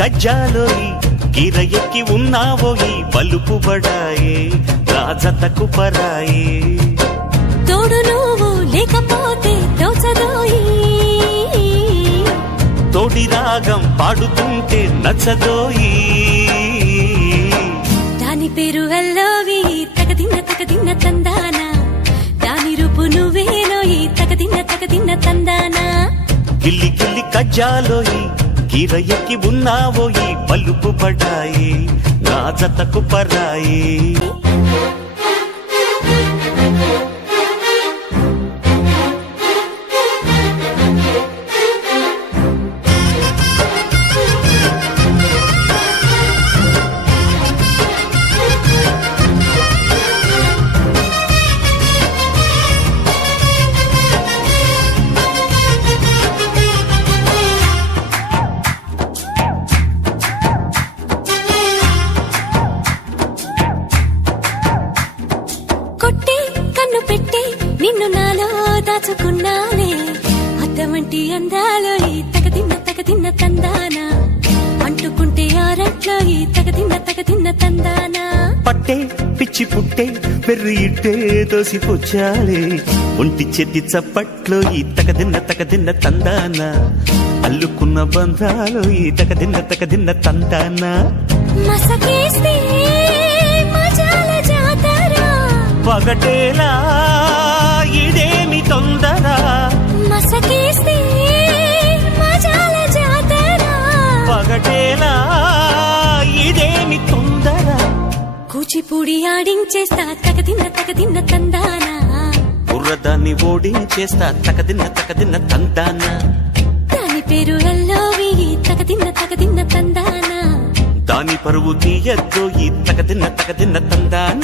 కజ్జాలోయి గిర ఎక్కి ఉన్నావోయి బలుపు బడాయే రాజతకు పరాయే తోడు నువ్వు లేకపోతే తోచదోయి తోడి రాగం పాడుతుంటే నచ్చదోయి దాని పేరు అల్లోవి తగదిన్న తందానా దాని రూపు నువ్వేనోయి తగదిన్న తందానా గిల్లి గిల్లి కజ్జాలోయి గిర ఎక్కి ఉన్నావోయి బలుపు బడాయే రాజతకు పరాయే కొట్టి కన్ను పెట్టి నిన్ను నాలో దాచుకున్నానే అద్దమంటి అందాలో ఈ తగదిన్న తందానా అంటుకుంటే ఆరట్లో ఈ తగదిన్న తందానా పట్టే పిచ్చి పుట్టే పెర్రి ఇట్టే దోసిపుచ్చాలే ఒంటి చెద్ది చప్పట్లో ఈ తగదిన్న తందాన అల్లుకున్న బంధాలు ఈ తగదిన్న తందాన మసకేస్తే మజాల జాతర పగటేలా ఇదేమి తొందర మసకేస్తే మజాల జాతర పగటేలా ఇదేమి తొందర కూచిపూడి ఆడించేస్తా తగదిన్న తందానా బుర్రదాన్ని ఓడించేస్తా తగదిన్న తందాన దాని పేరు అల్లోవి తగదిన్న తందానా దాని పరువు తీయద్దు ఈ తగదిన్న తందాన